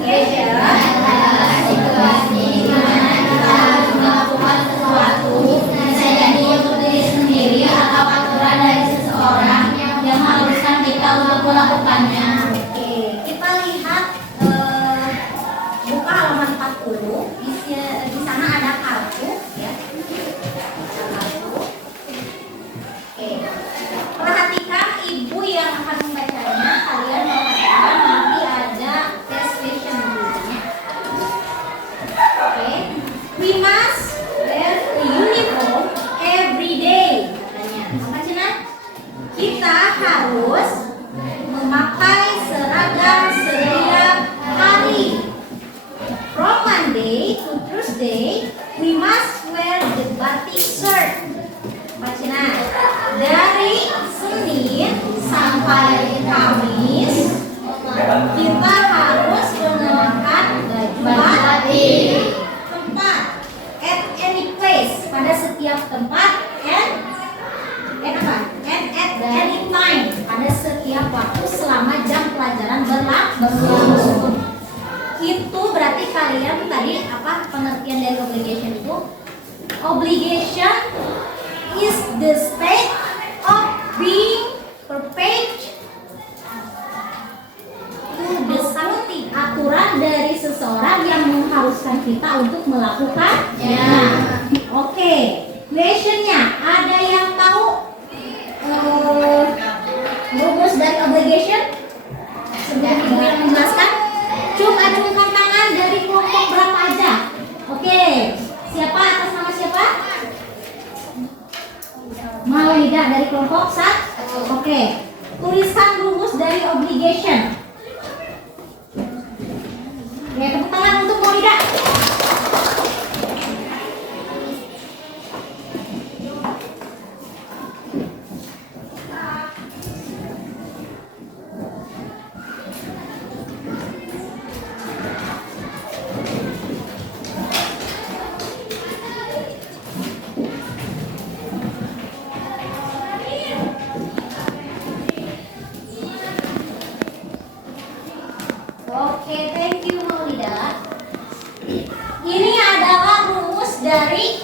Obligation adalah situasi di mana kita harus melakukan sesuatu, bisa jadi untuk diri sendiri atau aturan dari seseorang yang mengharuskan kita untuk melakukannya. Oke, kita lihat buka halaman 40. Di sana ada kartu, ya. Oke, perhatikan ibu yang akan membacanya. Kalian perhatikan, nanti ada test question dulunya. Oke, we must wear a uniform every day, katanya. Apa Cina? Kita harus memakai seragam setiap hari. From Monday to Thursday, we must wear the batik shirt. Pak Cina, dari Senin sampai Kamis, kita harus mengenakan baju batik. Tempat, at any place, pada setiap tempat, and at any time, pada setiap waktu selama jam pelajaran berlangsung. Itu berarti kalian tadi apa pengertian dari obligation itu? Obligation is the state of being perpetual to the something, aturan dari seseorang yang mengharuskan kita untuk melakukannya. Oke, questionnya ada yang tahu rumus dari obligation? Sebelum ibu yang menjelaskan, coba acungkan tangan dari kelompok berapa aja. Oke, siapa atas nama siapa? Maulida dari kelompok 1. Oke, tuliskan rumus dari obligation. Ya, tepuk tangan untuk Maulida. Oke, thank you Maulida. Ini adalah rumus dari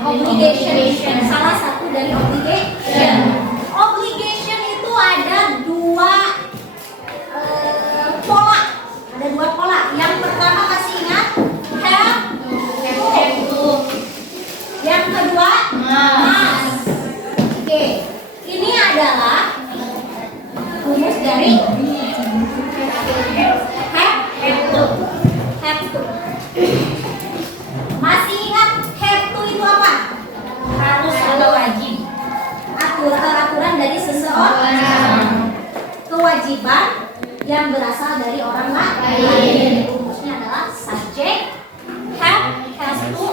obligation. Salah satu dari obligation. Obligation itu ada dua pola. Ada dua pola. Yang pertama masih ingat? Have to. Yang kedua must. Oke, ini adalah rumus dari have to. Masih ingat have to itu apa? Harus atau wajib. Aturan dari seseorang. Kewajiban yang berasal dari orang lain. Rumusnya adalah subject, have, has to,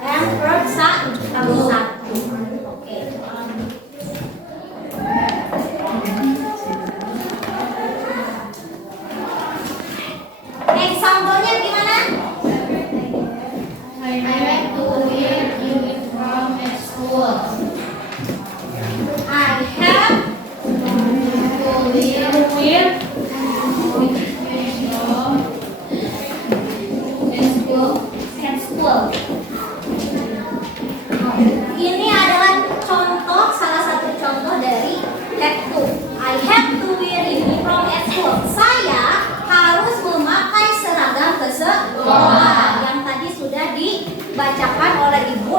and verb harus satu. Oke. Example-nya gimana? I like to wear uniform at school. I have To wear uniform at school. Ini adalah contoh, salah satu contoh dari have to. I have to wear uniform at school. Saya harus memakai seragam ke sekolah. Yang tadi sudah dibacakan oleh ibu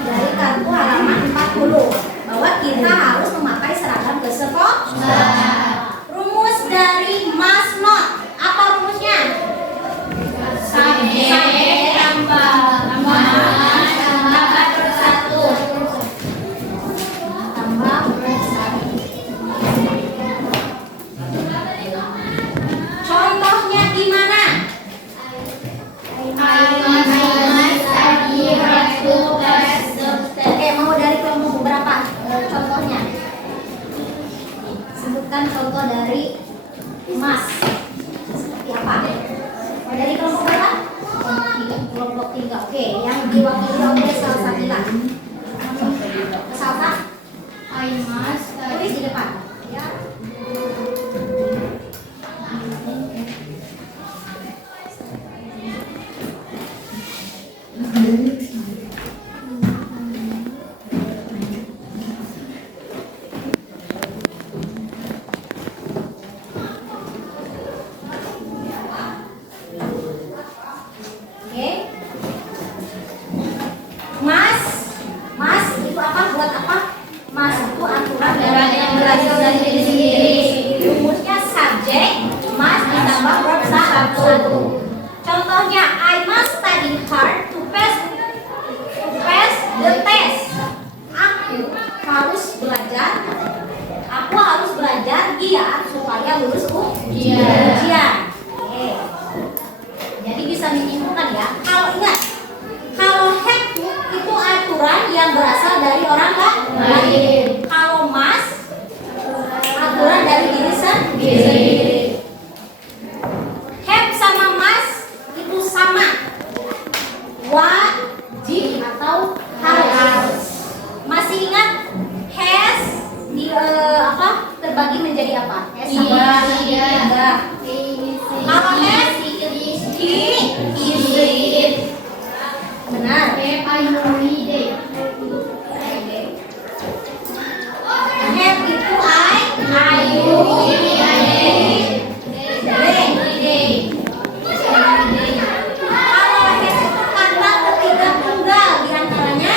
dari kartu halaman 40 bahwa kita harus memakai seragam ke sekolah. Rumus dari must not. Apa rumusnya? subject tambah per satu. Tambah bersatu. Contohnya gimana? I must study hard to pass the Oke, mau dari kelompok berapa contohnya? Sebutkan contoh dari mas. Seperti apa? Oh, dari kelompok berapa? Kelompok 3. Oke, yang diwakili oleh Salsabila. Salsa, I must tulis di depan. Ya. satu. Contohnya, I must study hard to pass the test. Aku harus belajar giat supaya lulus ujian. Oke. Jadi bisa menyimpulkan ya. Kalau have to itu aturan yang berasal dari orang lain. Kalau must aturan dari diri sendiri. Have sama must itu sama, wajib atau harus. Masih ingat has terbagi menjadi apa? Has sama tiga. Kalau has is, benar. Have itu I do Kalau has itu kata ketiga tunggal, diantaranya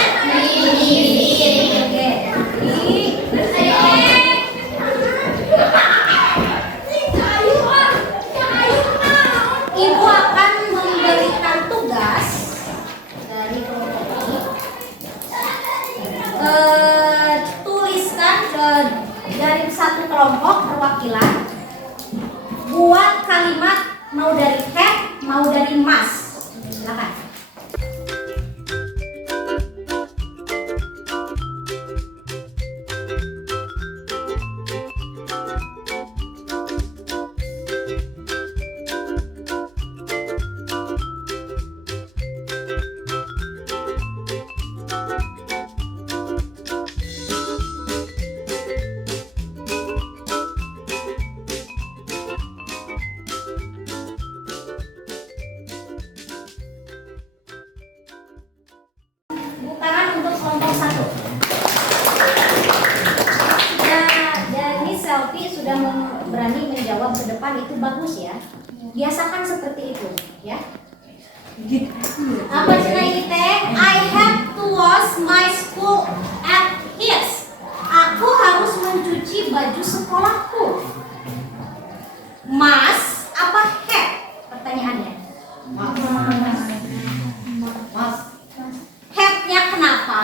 Ibu akan memberikan tugas dari kelompok ini. Tuliskan dari satu kelompok perwakilan, buat kalimat mau dari have, mau dari must. Silakan. Tangan untuk kelompok satu. Dan ini Selfie sudah berani menjawab ke depan, itu bagus ya. Biasakan seperti itu ya. Apa cina ini teh? I have to wash my school at his. Aku harus mencuci baju sekolahku. Must apa have? Pertanyaannya. Must. Have-nya kenapa?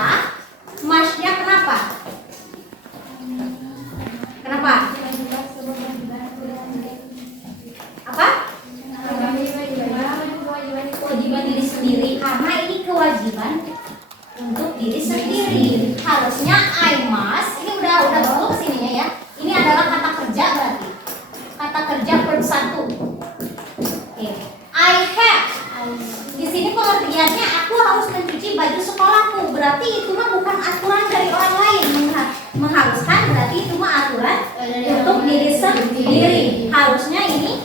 Must-nya kenapa? Kenapa? Apa? Kewajiban diri sendiri. Karena ini kewajiban untuk diri sendiri. Harusnya I must. Ini udah betul kesininya ya. Ini adalah kata kerja berarti. Kata kerja verb 1. Oke. I have. Di sini pengertiannya aku harus mencuci baju sekolahku. Berarti itu mah bukan aturan dari orang lain. Mengharuskan berarti itu mah aturan untuk diri sendiri. Harusnya ini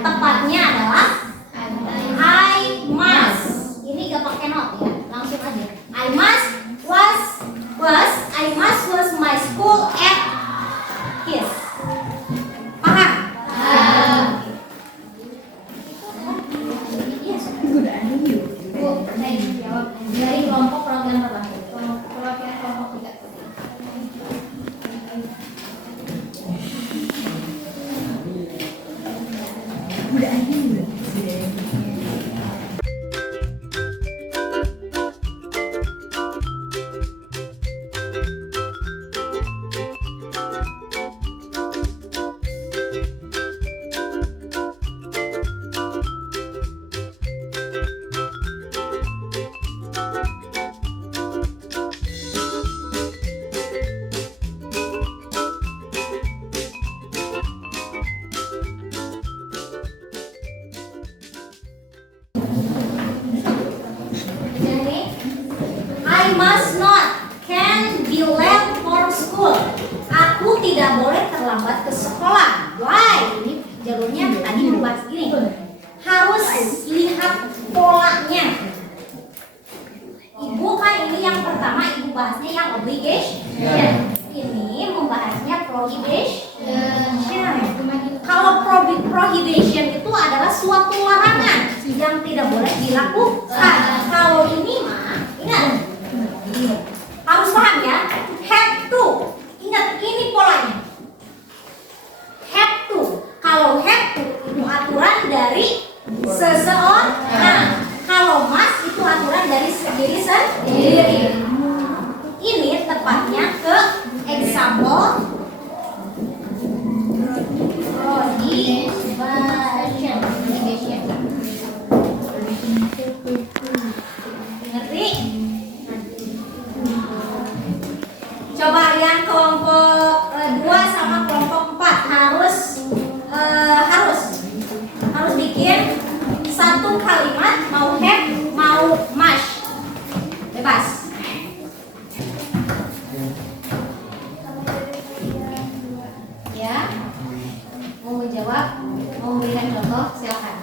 tepatnya adalah I must. Ini gak pakai not ya, langsung aja. I must was my school at his. Paham? Dari kelompok perwakilan berapa? Perwakilan kelompok 3. I must not can be late for school. Aku tidak boleh terlambat ke sekolah. Why? Ini jalurnya tadi membahas gini. Harus lihat polanya. Ibu kan ini yang pertama ibu bahasnya yang obligation. Ini membahasnya prohibition. Kalau prohibition itu adalah suatu larangan yang tidak boleh dilakukan. Kalau ini mah ingat. Harus paham ya, have to. Ingat ini polanya. Have to. Kalau have to itu aturan dari seseorang. Kalau mas itu aturan dari diri sendiri. Ini tepatnya ke example prohibition. Ngerti? Coba yang kelompok 2 sama kelompok 4 harus bikin satu kalimat, mau have, mau must. Bebas. Ya. Mau menjawab, mau memberikan contoh, silakan.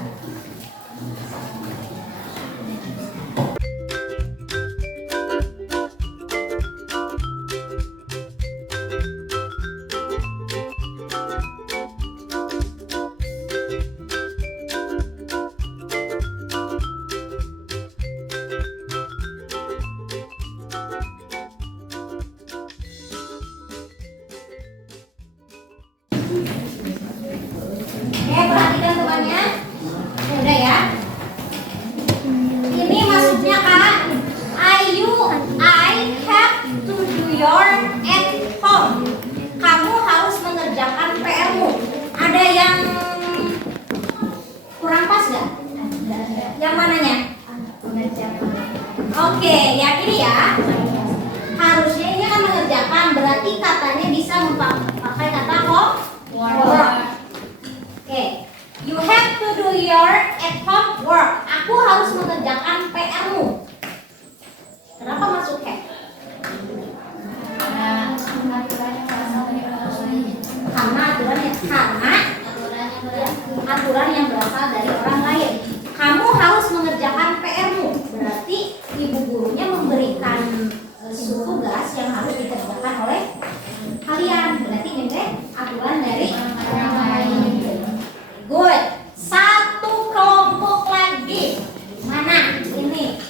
Perhatikan temannya. Udah ya. Ini maksudnya kan I have to do your at home. Kamu harus mengerjakan PR-mu. Ada yang kurang pas gak? Yang mananya? Oke, yang ini ya. Harusnya ini kan mengerjakan, berarti katanya bisa memakai kata homework. Oke, you have to do your at home work. Aku harus mengerjakan PR-mu. Kenapa masuk have? Karena aturan yang berasal dari orang lain. Kamu harus mengerjakan PR-mu. Berarti ibu gurunya memberikan tugas yang harus dikerjakan oleh kalian. Berarti ini aturan dari orang lain. Good. Satu kelompok lagi. Mana? Ini.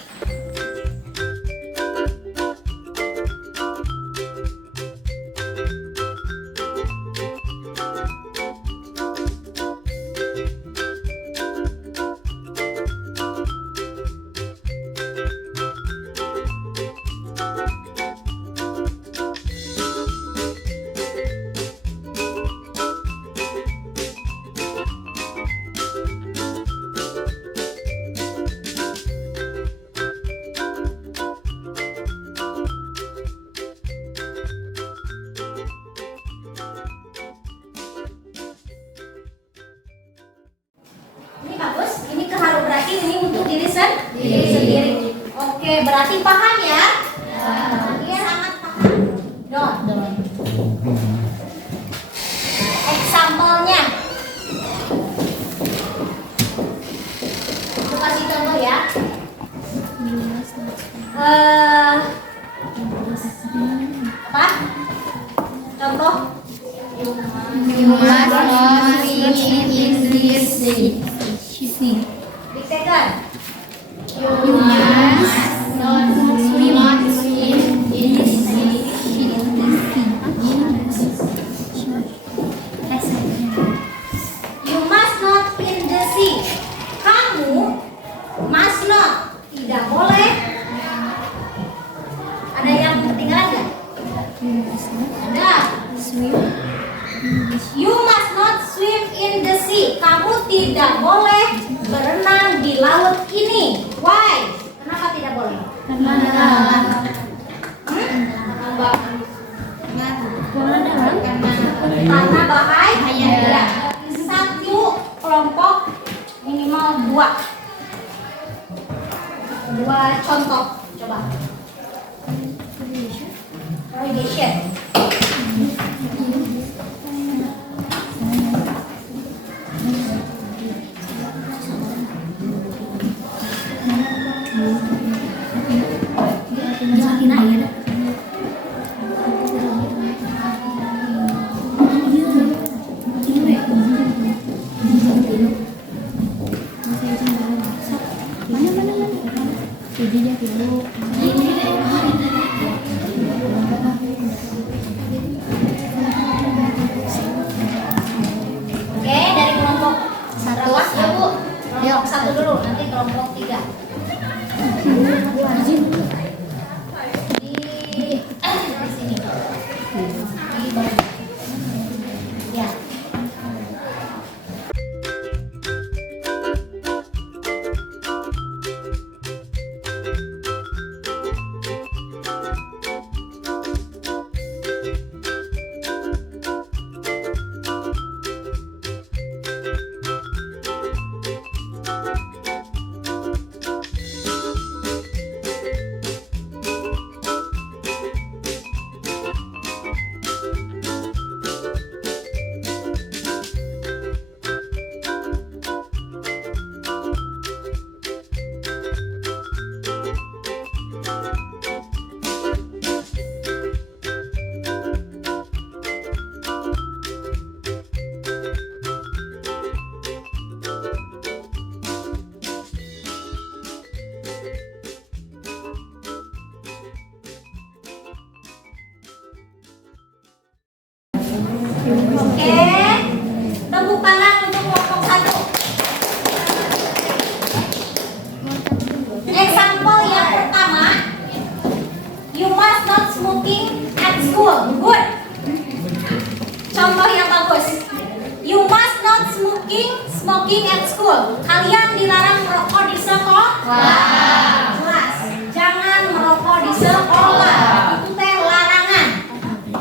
Ini bagus, ini keharu berarti ini untuk diri sendiri. Oke, berarti paham ya? Iya, sangat paham. Don. Example-nya. Aku kasih contoh ya. Apa? Contoh. You must not swim in this sea. Diktekan. You must not swim in this sea. You must not in the sea. Kamu must not, tidak boleh. Ada yang ketinggalan nggak? Ada. You must not swim in the sea. Kamu tidak boleh berenang di laut ini. Why? Kenapa tidak boleh? Karena bahaya. Ya. Satu kelompok minimal dua contoh. Coba. Prohibition. Oke, dari kelompok berapa ya, Bu? Ayo. kelompok 1 dulu, nanti kelompok 3. Di sini. Di bawah. Ya. Oke, tepuk tangan untuk kelompok 1. Example yang pertama, you must not smoking at school. Good. Contoh yang bagus. You must not smoking at school. Kalian dilarang merokok di sekolah. Jelas. Jangan merokok di sekolah. Itu teh larangan.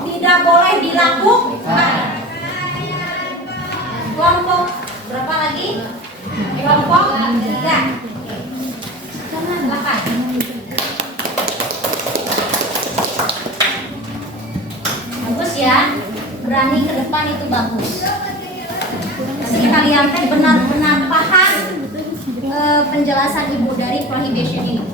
Tidak boleh dilakukan. Kelompok berapa lagi? Kelompok 3. Silakan. Bagus ya. Berani ke depan itu bagus. Jadi kalian teh benar-benar paham penjelasan ibu dari prohibition ini.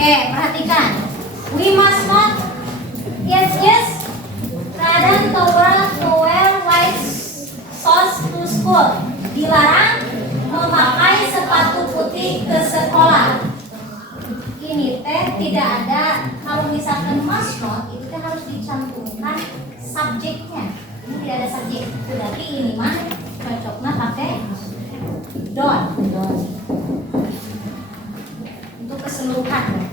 Oke, perhatikan. We must not radang to wear white socks to school. Dilarang memakai sepatu putih ke sekolah. Ini teh tidak ada, kalau misalkan must not itu teh harus dicantumkan subjeknya. Ini tidak ada subjek. Berarti ini mah cocoknya pakai don't. Untuk keseluruhan.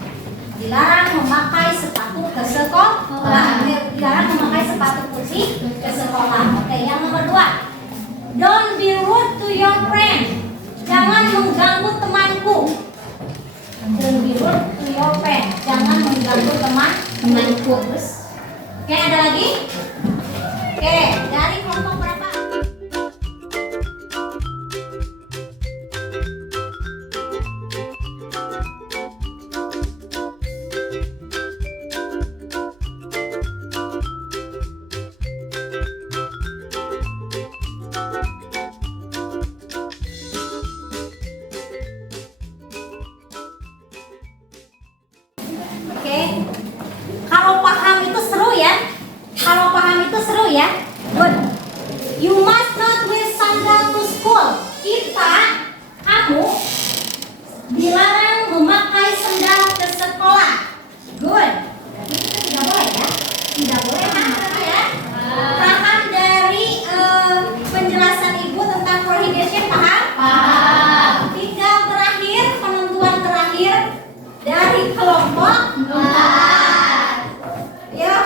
Dilarang memakai sepatu ke sekolah. Dilarang memakai sepatu putih ke sekolah. Oke, yang nomor 2. Don't be rude to your friend. Jangan mengganggu temanku. Don't be rude to your friend. Jangan mengganggu temanku. Oke, ada lagi? Oke, dari kelompok berapa? Oke. Kalau paham itu seru ya. Good. You must not wear sandal to school. Kamu dilarang memakai sandal ke sekolah. Good. Itu tidak boleh ya. Tidak boleh ya. Paham dari penjelasan ibu tentang prohibition, paham? Paham. Tinggal terakhir, penentuan terakhir dari kelompok 4. Yuk.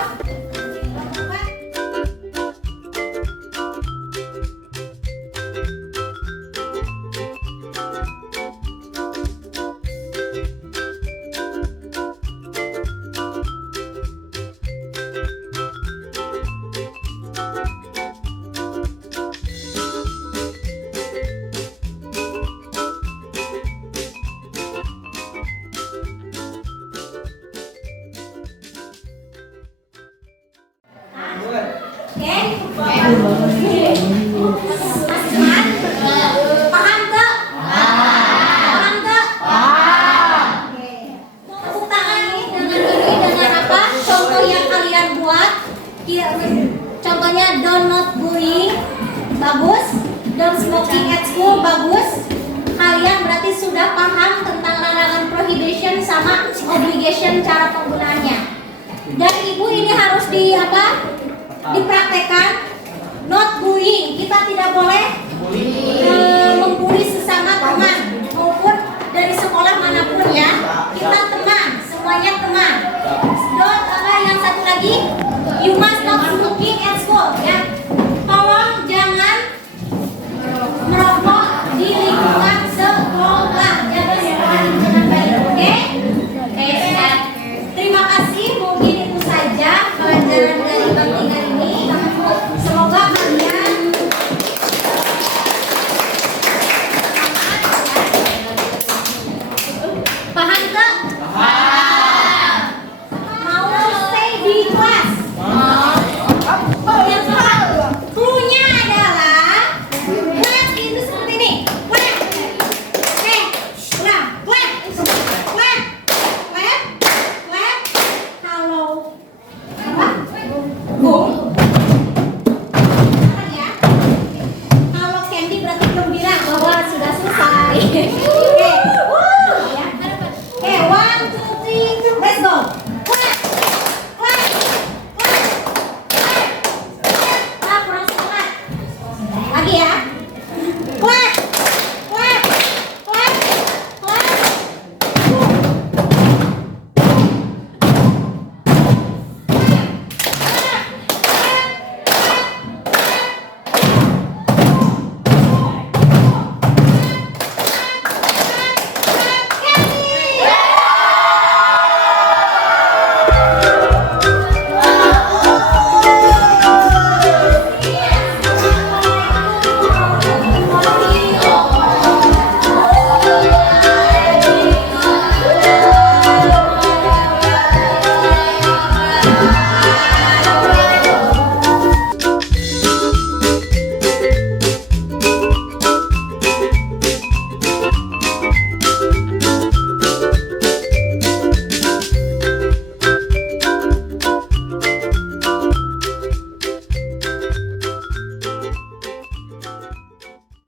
Mas, paham tak? Paham tak? Oke. Tepuk tangan nih dengan apa? Contoh yang kalian buat. Contohnya don't not bullying, bagus. Don't smoking at school, bagus. Kalian berarti sudah paham tentang larangan prohibition sama obligation cara penggunaannya. Dan ibu ini harus dipraktekkan